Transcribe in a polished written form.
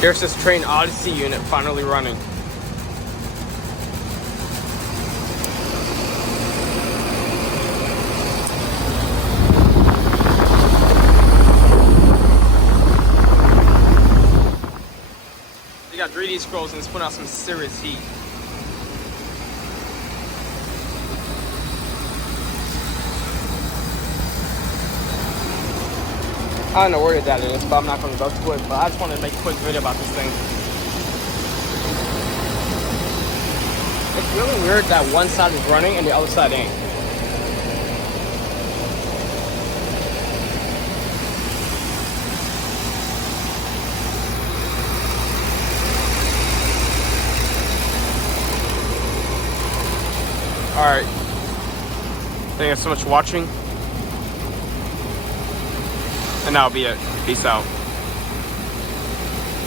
Here's this Trane Odyssey unit finally running. You got 3D scrolls and it's putting out some serious heat. I don't know where that is, but I'm not going to go to it. But I just wanted to make a quick video about this thing. It's really weird that one side is running and the other side ain't. Alright. Thank you so much for watching. And that'll be it. Peace out.